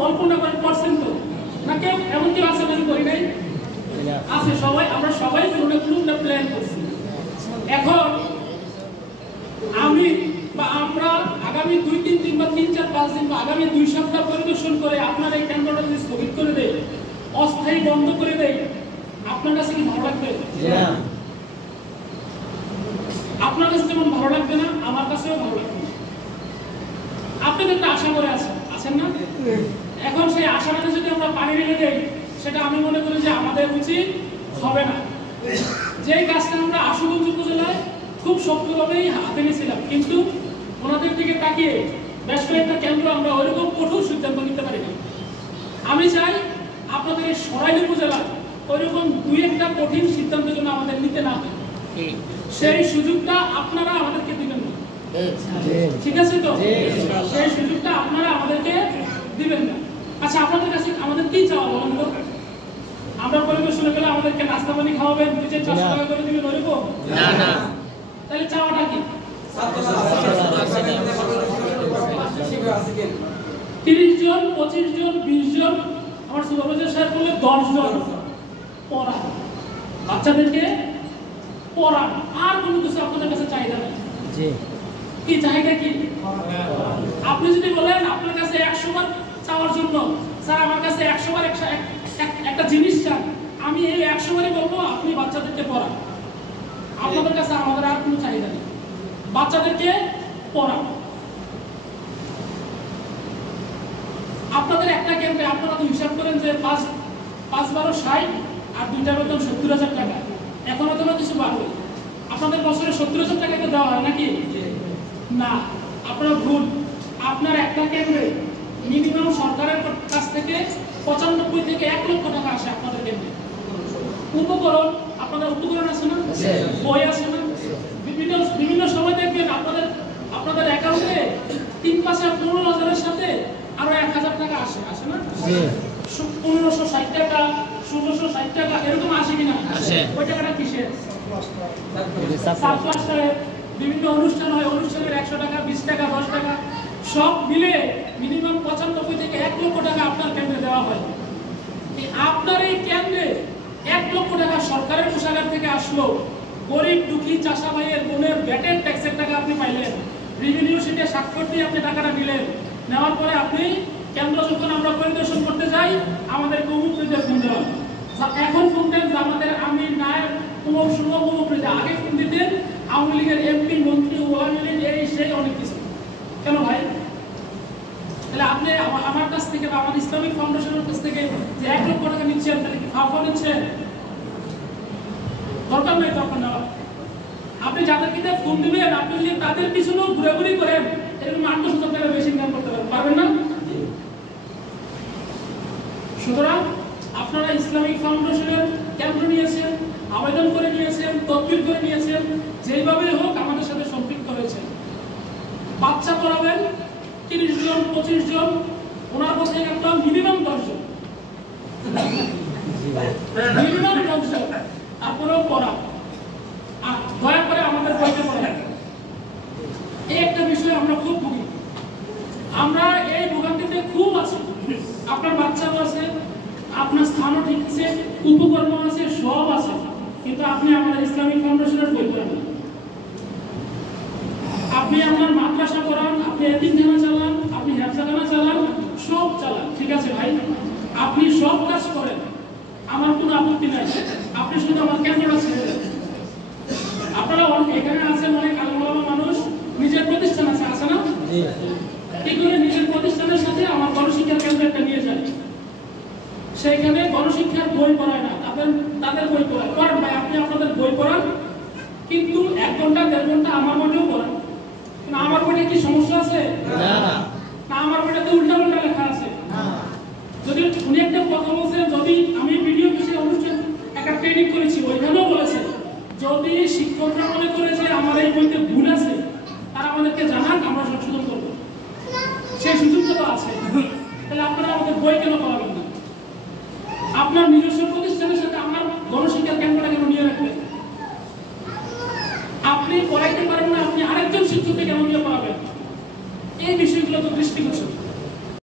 কল্পনা করে করছেন তো না কেউ? এমন কেউ আছে আমি করি নাই? আছে সবাই, আমরা সবাই কোনো কোনো প্ল্যান করছি। এখন আমি বা আমরা আগামী 2-3 দিন বা 3-4-5 দিন বা আগামী 2 সপ্তাহ পরিদর্শন করে আপনার এই কেন্দ্রটা যদি স্থগিত করে দেয়, অস্থায়ী বন্ধ করে দেয়, আপনার কাছে কি ভালো লাগবে? আপনার কাছে যেমন ভালো লাগবে না, আমার কাছেও ভালো লাগবে না। আপনি তো একটা আশা করে আছেন না? এখন সেই আশাটাকে যদি আমরা পানি ঢেলে দেই, সেটা আমি মনে করি যে আমাদের উচিত হবে না। যেই কাজটা আমরা আশুগঞ্জ উপজেলায় খুব শক্তভাবেই হাতে নিয়েছিলাম, কিন্তু ওনাদের দিকে তাকিয়ে বেশ কয়েকটা কেন্দ্র আমরা ওইরকম কঠোর সিদ্ধান্ত নিতে পারি না। আমি চাই আপনাদের এই সরাইল উপজেলায় ওইরকম 2-1টা কঠিন সিদ্ধান্ত যেন আমাদের নিতে না হয়, সেই সুযোগটা আপনারা আমাদেরকে দিবেন না। ঠিক আছে তো? সেই সুযোগটা আপনারা আমাদেরকে দিবেন না। আচ্ছা, আপনাদের কাছে আমাদের কি চাওয়া বলুন তো? আমরা পরিবেশনে গেলে আমাদেরকে নাস্তা পানি খাওয়াবেন, 2-400 টাকা করে দিবেন, ওইরকম না। তাহলে চাওয়াটা কি? 30 জন, 25 জন, 20 জন, আমার সুপারভাইজার সাহেব বলে 10 জন পড়া, বাচ্চাদেরকে পড়ান, আর কোনো কিছু আপনাদের কাছে চাহিদা নেই। কি চাহিদা কি? আপনি যদি বলেন আপনার কাছে 100 বার চাওয়ার জন্য, স্যার আমার কাছে 100 বার একটা জিনিস চান, আমি এই 100 বারই বলবো আপনি বাচ্চাদেরকে পড়ান। আপনাদের কাছে আমাদের আর কোনো চাহিদা নেই, বাচ্চাদেরকে পড়ান। আপনাদের একটা কেন্দ্রে আপনারা তো হিসাব করেন যে 5-12-60 আর 2টা বেতন 70,000 টাকা, এখন হয়তো কিছু বাড়বে। আপনাদের বছরে 70,000 টাকা দেওয়া হয় নাকি? না, আপনারা ভুল। আপনার একটা কেন্দ্রে মিনিমাম সরকারের কাছ থেকে 95 থেকে 1 লক্ষ টাকা আসে আপনাদের কেন্দ্রে। উপকরণ, আপনাদের উপকরণ আছে না? বই আছে না? বিভিন্ন সময় দেখবেন আপনাদের অ্যাকাউন্টে 3-15,000-এর সাথে আরো 1,000 টাকা আসে না? 1560 টাকা, 1660 টাকা এরকম আসে কিনা? ওই টাকাটা কিসের? বিভিন্ন অনুষ্ঠান হয়, অনুষ্ঠানের 100 টাকা, 20 টাকা, 10 টাকা সব মিলে মিনিমাম 95 থেকে 1 লক্ষ টাকা আপনার কেন্দ্রে দেওয়া হয়। আপনার এই কেন্দ্রে 1 লক্ষ টাকা সরকারের কোষাগার থেকে আসলো, গরিব দুঃখী চাষা ভাইয়ের বোনের ব্যাটের ট্যাক্সের টাকা আপনি পাইলেন, রেভিনিউ শিটে স্বাক্ষর দিয়ে আপনি টাকাটা নিলেন। নেওয়ার পরে আপনি কেন্দ্র যখন আমরা পরিদর্শন করতে যাই, আমাদের কর্মীদের ফোন দেওয়া, এখন ফোন দেন যে আমাদের আমির নায়ক আগে ফোন দিতেন আওয়ামী লীগের এমপি, মন্ত্রী, ওয়ামী লীগ, এই সেই অনেক কিছু। কেন ভাই? তাহলে আপনি আমার কাছ থেকে বা আমার ইসলামিক ফাউন্ডেশনের কাছ থেকে যে 1 লক্ষ টাকা নিচ্ছেন, তাহলে কি ফাফা নিচ্ছেন? দরকার নেই, দরকার না। আপনি যাদেরকে ফোন দিবেন, আপনি যদি তাদের পিছনেও ঘুরাঘুরি করেন, এরকম 800 টাকা বেশি ইনকাম করতে পারবেন না। সুতরাং আপনারা ইসলামিক ফাউন্ডেশনের কেন্দ্র নিয়েছেন, আবেদন করে নিয়েছেন, তদবির করে নিয়েছেন, যেইভাবে হোক আমাদের সাথে সম্পৃক্ত হয়েছেন। বাচ্চা পড়াবেন 30 জন, 25 জন, ওনার মধ্যে একটা মিনিমাম 10 জন, মিনিমাম 10 জন, তারপরেও পড়া। আর দয়া করে আমাদের বইতে পড়াবেন। এই একটা বিষয় আমরা খুব ভুগি, আমরা এই ভোগান্তিতে খুব আছি। আপনার বাচ্চাও আছে, আপনার স্থানও ঠিক আছে, উপকর্ম আছে, সব আছে, কিন্তু আপনি আমাদের ইসলামিক ফাউন্ডেশনের বই পড়েন না। আপনি আপনার মাদ্রাসা করান, আপনি এতিমখানা চালান, আপনি হেফজাখানা চালান, সব চালান, ঠিক আছে ভাই, আপনি সব কাজ করেন, আমার কোনো আপত্তি নাই। আপনি শুধু আমার কেন্দ্রটা ছেড়ে দেন। আপনারা এখানে আছেন অনেক আলেম মানুষ, নিজের প্রতিষ্ঠান আছে না? কি করে নিজের প্রতিষ্ঠানের সাথে আমার গণশিক্ষা কেন্দ্র একটা নিয়ে যায়, সেইখানে গণশিক্ষার বই পড়ায় না, তাদের বই পড়ায়। করেন ভাই, আপনি আপনাদের বই পড়ান, কিন্তু 1 ঘন্টা 1.5 ঘন্টা আমার বইটাও পড়ান। কিন্তু আমার বইটা কি সমস্যা আছে? না, আমার বইটাতে উল্টা পাল্টা লেখা আছে। যদি উনি একটা কথা বলছেন, যদি আমি ভিডিও বিষয়ে অনুষ্ঠান একটা ট্রেনিং করেছি, ওইখানেও বলেছে যদি